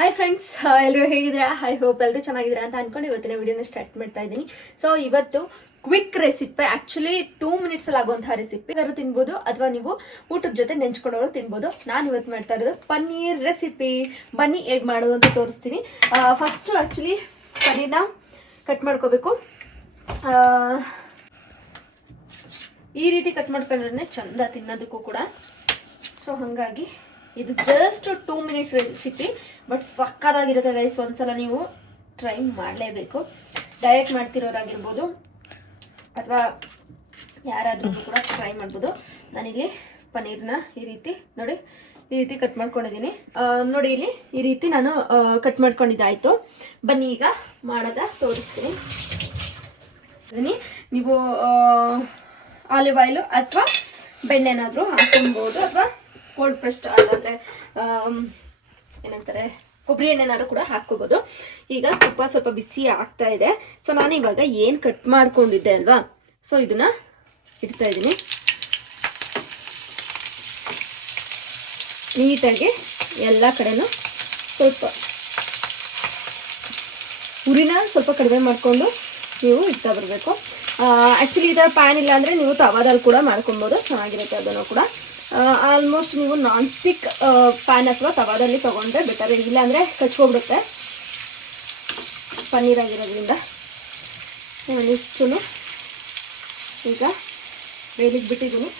Hi friends, ಎಲ್ಲರೂ ಹೇಗಿದ್ದೀರಾ? I hope ಎಲ್ಲರೂ ಚೆನ್ನಾಗಿದ್ದೀರಾ ಅಂತ ಅನ್ಕೊಂಡು ಇವತ್ತಿನ ವಿಡಿಯೋನ ಸ್ಟಾರ್ಟ್ ಮಾಡ್ತಾ ಇದ್ದೀನಿ. ಸೊ ಇವತ್ತು ಕ್ವಿಕ್ ರೆಸಿಪಿ, ಆಕ್ಚುಲಿ 2 ಮಿನಿಟ್ಸ್ ಅಲ್ಲಿ ಆಗುವಂತಹ ರೆಸಿಪಿ. ಯಾರು ತಿನ್ಬೋದು ಅಥವಾ ನೀವು ಊಟದ ಜೊತೆ ನೆಂಚ್ಕೊಂಡವರು ತಿನ್ಬೋದು. ನಾನು ಇವತ್ತು ಮಾಡ್ತಾ ಇರೋದು ಪನ್ನೀರ್ ರೆಸಿಪಿ. ಬನ್ನಿ ಹೇಗೆ ಮಾಡೋದು ಅಂತ ತೋರಿಸ್ತೀನಿ. ಫಸ್ಟ್ ಆಕ್ಚುಲಿ ಪನ್ನೀರ್ನ ಕಟ್ ಮಾಡ್ಕೋಬೇಕು. ಈ ರೀತಿ ಕಟ್ ಮಾಡ್ಕೊಂಡ್ರೆ ಚಂದ ತಿನ್ನೋದಕ್ಕೂ ಕೂಡ. ಸೊ ಹಾಗಾಗಿ ಇದು ಜಸ್ಟ್ 2 ಮಿನಿಟ್ಸ್ ರೆಸಿಪಿ, ಬಟ್ ಸಕ್ಕತ್ತಾಗಿರುತ್ತೆ ಗೈಸ್. ಒಂದ್ಸಲ ನೀವು ಟ್ರೈ ಮಾಡಲೇಬೇಕು. ಡಯಟ್ ಮಾಡ್ತಿರೋರಾಗಿರ್ಬೋದು ಅಥವಾ ಯಾರಾದ್ರೂ ಕೂಡ ಟ್ರೈ ಮಾಡ್ಬೋದು. ನಾನಿಲ್ಲಿ ಪನ್ನೀರ್ನ ಈ ರೀತಿ ನೋಡಿ, ಈ ರೀತಿ ಕಟ್ ಮಾಡ್ಕೊಂಡಿದ್ದೀನಿ. ನೋಡಿ, ಇಲ್ಲಿ ಈ ರೀತಿ ನಾನು ಕಟ್ ಮಾಡ್ಕೊಂಡಿದ್ದಾಯ್ತು. ಬನ್ನಿ ಈಗ ಮಾಡೋದ ತೋರಿಸ್ತೀನಿ. ನೀವು ಆಲಿವ್ ಆಯಿಲ್ ಅಥವಾ ಬೆಣ್ಣೆನಾದ್ರೂ ಹಾಕೊಬಹುದು, ಅಥವಾ ಕೋಲ್ಡ್ ಪ್ರೆಸ್ಡ್ ಅಲ್ಲಾದ್ರೆ ಏನಂತಾರೆ ಕೊಬ್ಬರಿ ಎಣ್ಣೆನಾದ್ರು ಕೂಡ ಹಾಕೋಬಹುದು. ಈಗ ತುಪ್ಪ ಸ್ವಲ್ಪ ಬಿಸಿ ಆಗ್ತಾ ಇದೆ. ಸೊ ನಾನು ಇವಾಗ ಏನ್ ಕಟ್ ಮಾಡ್ಕೊಂಡಿದ್ದೆ ಅಲ್ವಾ, ಸೊ ಇದನ್ನ ಇಡ್ತಾ ಇದ್ದೀನಿ. ನೀಟಾಗಿ ಎಲ್ಲ ಕಡೆನೂ ಸ್ವಲ್ಪ ಉರಿನ ಸ್ವಲ್ಪ ಕಡಿಮೆ ಮಾಡಿಕೊಂಡು ನೀವು ಇಡ್ತಾ ಬರಬೇಕು. ಆಕ್ಚುಲಿ ಈ ಥರ ಪ್ಯಾನ್ ಇಲ್ಲ ಅಂದರೆ ನೀವು ತವಾದಲ್ಲಿ ಕೂಡ ಮಾಡ್ಕೊಬೋದು, ಚೆನ್ನಾಗಿರುತ್ತೆ ಅದನ್ನು ಕೂಡ. ಆಲ್ಮೋಸ್ಟ್ ನೀವು ನಾನ್ ಸ್ಟಿಕ್ ಪ್ಯಾನ್ ಅಥವಾ ತವಾದಲ್ಲಿ ತೊಗೊಂಡ್ರೆ ಬೆಟರ್, ಇಲ್ಲಾಂದರೆ ಕಚ್ಕೊಬಿಡುತ್ತೆ ಪನ್ನೀರ್ ಆಗಿರೋದ್ರಿಂದ. ಇಷ್ಟು ಈಗ ಬೇಲಿಗೆ ಬಿಟ್ಟಿದ್ದೀನಿ.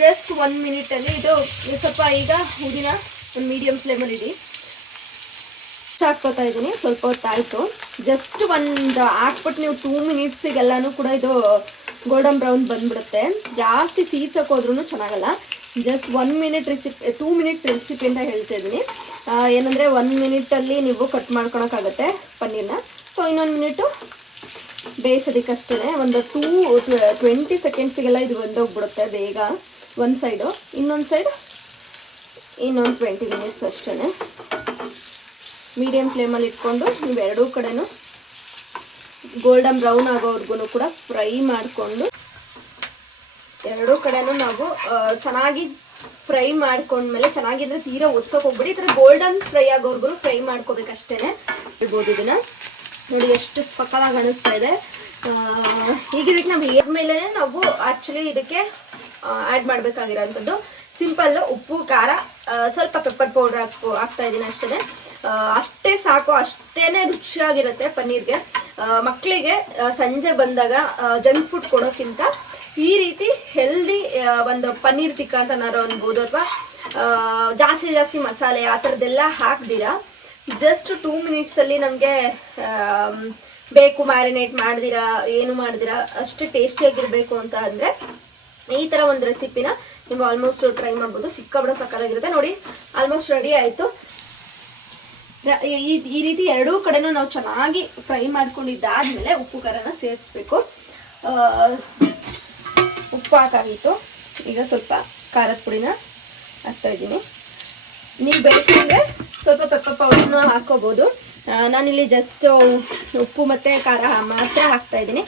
ಜಸ್ಟ್ 1 ಮಿನಿಟಲ್ಲಿ ಇದು ಸ್ವಲ್ಪ ಈಗ ಉರಿನ ಒಂದು ಮೀಡಿಯಂ ಫ್ಲೇಮಲ್ಲಿ ಇಡಿ. ಹಾಕ್ಕೋತಾ ಇದ್ದೀನಿ. ಸ್ವಲ್ಪ ಹೊತ್ತಾಯಿತು. ಜಸ್ಟ್ ಒಂದು ಹಾಕ್ಬಿಟ್ಟು ನೀವು 2 ಮಿನಿಟ್ಸಿಗೆಲ್ಲನೂ ಕೂಡ ಇದು ಗೋಲ್ಡನ್ ಬ್ರೌನ್ ಬಂದ್ಬಿಡುತ್ತೆ. ಜಾಸ್ತಿ ಸೀಸಕ್ಕೆ ಹೋದ್ರೂ ಚೆನ್ನಾಗಲ್ಲ. Just 1 minute recipe, 2 minutes recipe ಅಂತ ಹೇಳ್ತಾ ಇದ್ದೀನಿ. ಏನಂದರೆ 1 ಮಿನಿಟಲ್ಲಿ ನೀವು ಕಟ್ ಮಾಡ್ಕೊಳಕ್ಕಾಗತ್ತೆ ಪನ್ನೀರ್ನ. ಸೊ ಇನ್ನೊಂದು ಮಿನಿಟು ಬೇಯಿಸೋದಕ್ಕಷ್ಟೇ. ಒಂದು 20 ಸೆಕೆಂಡ್ಸಿಗೆಲ್ಲ ಇದು ಬಂದೋಗ್ಬಿಡುತ್ತೆ ಬೇಗ. ಒಂದು ಸೈಡು, ಇನ್ನೊಂದು ಸೈಡ್ ಇನ್ನೊಂದು 20 ಮಿನಿಟ್ಸ್ ಅಷ್ಟೇ. ಮೀಡಿಯಂ ಫ್ಲೇಮಲ್ಲಿ ಇಟ್ಕೊಂಡು ನೀವು ಎರಡೂ ಕಡೆನೂ ಗೋಲ್ಡನ್ ಬ್ರೌನ್ ಆಗೋವರೆಗೂ ಕೂಡ ಫ್ರೈ ಮಾಡಿಕೊಂಡು, ಎರಡೂ ಕಡೆನೂ ನಾವು ಚೆನ್ನಾಗಿ ಫ್ರೈ ಮಾಡ್ಕೊಂಡ್ಮೇಲೆ, ಚೆನ್ನಾಗಿದ್ರೆ ತೀರಾ ಒತ್ಸೋಕೆ ಹೋಗ್ಬಿಡಿ, ಈ ಥರ ಗೋಲ್ಡನ್ ಫ್ರೈ ಆಗೋವರೆಗೂ ಫ್ರೈ ಮಾಡ್ಕೋಬೇಕಷ್ಟೇ. ಇರ್ಬೋದು ಇದನ್ನ ನೋಡಿ ಎಷ್ಟು ಸಕ್ಕತ್ತಾಗಿ ಕಾಣಿಸ್ತಾ ಇದೆ. ಈಗ ಇದಕ್ಕೆ ನಾವು ಮೇಲೆ ನಾವು ಆ್ಯಕ್ಚುಲಿ ಇದಕ್ಕೆ ಆ್ಯಡ್ ಮಾಡಬೇಕಾಗಿರೋಂಥದ್ದು ಸಿಂಪಲ್ ಉಪ್ಪು, ಖಾರ, ಸ್ವಲ್ಪ ಪೆಪ್ಪರ್ ಪೌಡರ್ ಹಾಕ್ತಾ ಇದ್ದೀನಿ ಅಷ್ಟೇ. ಅಷ್ಟೇ ಸಾಕು, ಅಷ್ಟೇನೆ ರುಚಿಯಾಗಿರುತ್ತೆ ಪನ್ನೀರ್ಗೆ. ಮಕ್ಕಳಿಗೆ ಸಂಜೆ ಬಂದಾಗ ಜಂಕ್ ಫುಡ್ ಕೊಡೋಕ್ಕಿಂತ ಈ ರೀತಿ ಹೆಲ್ದಿ ಒಂದು ಪನ್ನೀರ್ ಟಿಕ್ಕಾ ಅಂತ ನಾರು ಅನ್ಬೋದು, ಅಥವಾ ಜಾಸ್ತಿ ಮಸಾಲೆ ಆ ಥರದ್ದೆಲ್ಲ ಹಾಕ್ದಿರಾ ಜಸ್ಟ್ 2 ಮಿನಿಟ್ಸಲ್ಲಿ ನಮಗೆ ಬೇಕು, ಮ್ಯಾರಿನೇಟ್ ಮಾಡ್ದಿರಾ ಏನು ಮಾಡ್ದಿರಾ ಅಷ್ಟು ಟೇಸ್ಟಿಯಾಗಿರಬೇಕು ಅಂತ ಅಂದರೆ ಈ ಥರ ಒಂದು ರೆಸಿಪಿನ ನೀವು ಆಲ್ಮೋಸ್ಟ್ ಟ್ರೈ ಮಾಡ್ಬೋದು. ಸಿಕ್ಕಾಬಿಡ ಸಕ್ಕತ್ತಾಗಿರುತ್ತೆ. ನೋಡಿ ಆಲ್ಮೋಸ್ಟ್ ರೆಡಿ ಆಯಿತು. ಈ ರೀತಿ ಎರಡೂ ಕಡೆನೂ ನಾವು ಚೆನ್ನಾಗಿ ಫ್ರೈ ಮಾಡ್ಕೊಂಡಿದ್ದಾದ್ಮೇಲೆ ಉಪ್ಪು ಖಾರನ ಸೇರಿಸ್ಬೇಕು. ಉಪ್ಪು ಹಾಕಾಗಿತ್ತು. ಈಗ ಸ್ವಲ್ಪ ಖಾರದ ಪುಡಿನ ಹಾಕ್ತಾ ಇದ್ದೀನಿ. ನೀವು ಬೇಕಂದರೆ ಸ್ವಲ್ಪ ಪೆಪ್ಪರ್ ಪೌಡರ್ನ ಹಾಕೋಬೋದು. ನಾನಿಲ್ಲಿ ಜಸ್ಟ್ ಉಪ್ಪು ಮತ್ತು ಖಾರ ಮಾತ್ರ ಹಾಕ್ತಾ ಇದ್ದೀನಿ.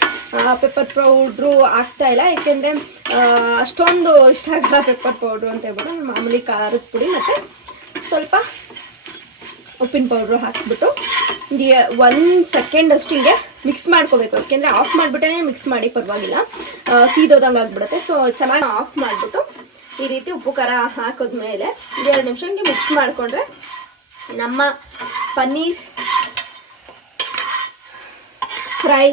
ಪೆಪ್ಪರ್ ಪೌಡ್ರು ಹಾಕ್ತಾ ಇಲ್ಲ, ಏಕೆಂದರೆ ಅಷ್ಟೊಂದು ಇಷ್ಟ ಆಗಲ್ಲ ಪೆಪ್ಪರ್ ಪೌಡ್ರು ಅಂತ ಹೇಳ್ಬಿಟ್ಟು. ಮಾಮೂಲಿ ಖಾರದ ಪುಡಿ ಮತ್ತು ಸ್ವಲ್ಪ ಉಪ್ಪಿನ ಪೌಡ್ರು ಹಾಕಿಬಿಟ್ಟು 1 ಸೆಕೆಂಡ್ ಅಷ್ಟು ಹೀಗೆ ಮಿಕ್ಸ್ ಮಾಡ್ಕೋಬೇಕು. ಯಾಕೆಂದರೆ ಆಫ್ ಮಾಡಿಬಿಟ್ಟೇ ಮಿಕ್ಸ್ ಮಾಡಿ, ಪರವಾಗಿಲ್ಲ ಸೀದೋದಂಗೆ ಆಗಿಬಿಡುತ್ತೆ. ಸೊ ಚೆನ್ನಾಗಿ ಆಫ್ ಮಾಡಿಬಿಟ್ಟು ಈ ರೀತಿ ಉಪ್ಪು ಖಾರ ಹಾಕಿದ್ಮೇಲೆ 2 ನಿಮಿಷ ಹಿಂಗೆ ಮಿಕ್ಸ್ ಮಾಡಿಕೊಂಡ್ರೆ ನಮ್ಮ ಪನ್ನೀರ್ ಫ್ರೈ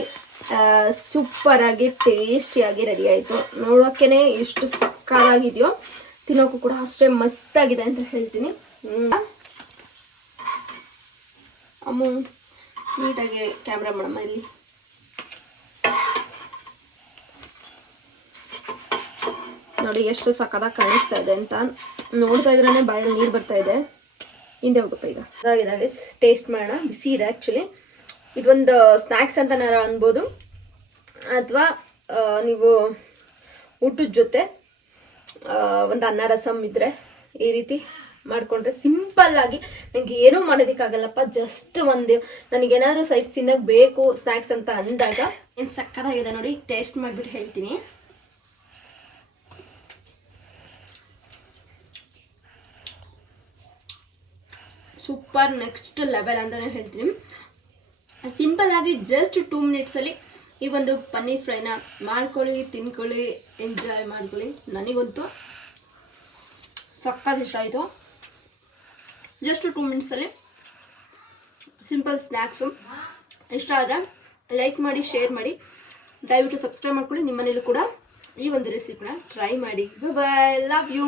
ಸೂಪರಾಗಿ ಟೇಸ್ಟಿಯಾಗಿ ರೆಡಿ ಆಯಿತು. ನೋಡೋಕ್ಕೇ ಎಷ್ಟು ಸಕ್ಕತ್ತಾಗಿದೆಯೋ, ತಿನ್ನೋಕ್ಕೂ ಕೂಡ ಅಷ್ಟೇ ಮಸ್ತಾಗಿದೆ ಅಂತ ಹೇಳ್ತೀನಿ. ಅಮ್ಮ ನೀಟಾಗಿ ಕ್ಯಾಮ್ರಾ ಮಾಡಮ್ಮ. ಇಲ್ಲಿ ನೋಡಿ ಎಷ್ಟು ಸಕ್ಕತ್ತಾಗಿ ಕಾಣಿಸ್ತಾ ಇದೆ ಅಂತ. ನೋಡ್ತಾ ಇದ್ರೇ ಬಾಯಲ್ಲಿ ನೀರು ಬರ್ತಾ ಇದೆ. ಹಿಂದೆ ಹೋಗಪ್ಪ. ಈಗ ಅದಾಗಿದೆ, ಟೇಸ್ಟ್ ಮಾಡೋಣ. ಬಿಸಿ ಇದೆ ಆ್ಯಕ್ಚುಲಿ. ಇದೊಂದು ಸ್ನ್ಯಾಕ್ಸ್ ಅಂತ ನಾನು ಅನ್ಬೋದು, ಅಥವಾ ನೀವು ಊಟದ ಜೊತೆ ಒಂದು ಅನ್ನ ರಸಮ್ ಇದ್ದರೆ ಈ ರೀತಿ ಮಾಡ್ಕೊಂಡ್ರೆ ಸಿಂಪಲ್ ಆಗಿ. ನನಗೆ ಏನೂ ಮಾಡೋದಕ್ಕಾಗಲ್ಲಪ್ಪ, ಜಸ್ಟ್ ಒಂದು ನನಗೇನಾದ್ರು ಸೈಡ್ಸ್ ತಿನ್ನೋಕೆ ಬೇಕು ಸ್ನ್ಯಾಕ್ಸ್ ಅಂತ ಅಂದಾಗ ಏನು ಸಕ್ಕತ್ತಾಗಿದೆ ನೋಡಿ. ಟೇಸ್ಟ್ ಮಾಡಿಬಿಟ್ಟು ಹೇಳ್ತೀನಿ. ಸೂಪರ್ ನೆಕ್ಸ್ಟ್ ಲೆವೆಲ್ ಅಂತಲೇ ಹೇಳ್ತೀನಿ. ಸಿಂಪಲ್ ಆಗಿ ಜಸ್ಟ್ 2 ಮಿನಿಟ್ಸಲ್ಲಿ ಈ ಒಂದು ಪನ್ನೀರ್ ಫ್ರೈನ ಮಾಡ್ಕೊಳ್ಳಿ, ತಿನ್ಕೊಳ್ಳಿ, ಎಂಜಾಯ್ ಮಾಡ್ಕೊಳ್ಳಿ. ನನಗಂತೂ ಸಕ್ಕತ್ ಇಷ್ಟ ಆಯಿತು. ಜಸ್ಟ್ 2 ಮಿನಿಟ್ಸಲ್ಲಿ ಸಿಂಪಲ್ ಸ್ನ್ಯಾಕ್ಸು. ಇಷ್ಟ ಆದರೆ ಲೈಕ್ ಮಾಡಿ, ಶೇರ್ ಮಾಡಿ, ದಯವಿಟ್ಟು ಸಬ್ಸ್ಕ್ರೈಬ್ ಮಾಡ್ಕೊಳ್ಳಿ. ನಿಮ್ಮ ಮನೇಲೂ ಕೂಡ ಈ ಒಂದು ರೆಸಿಪಿನ ಟ್ರೈ ಮಾಡಿ. ಬಾಯ್, ಲವ್ ಯು.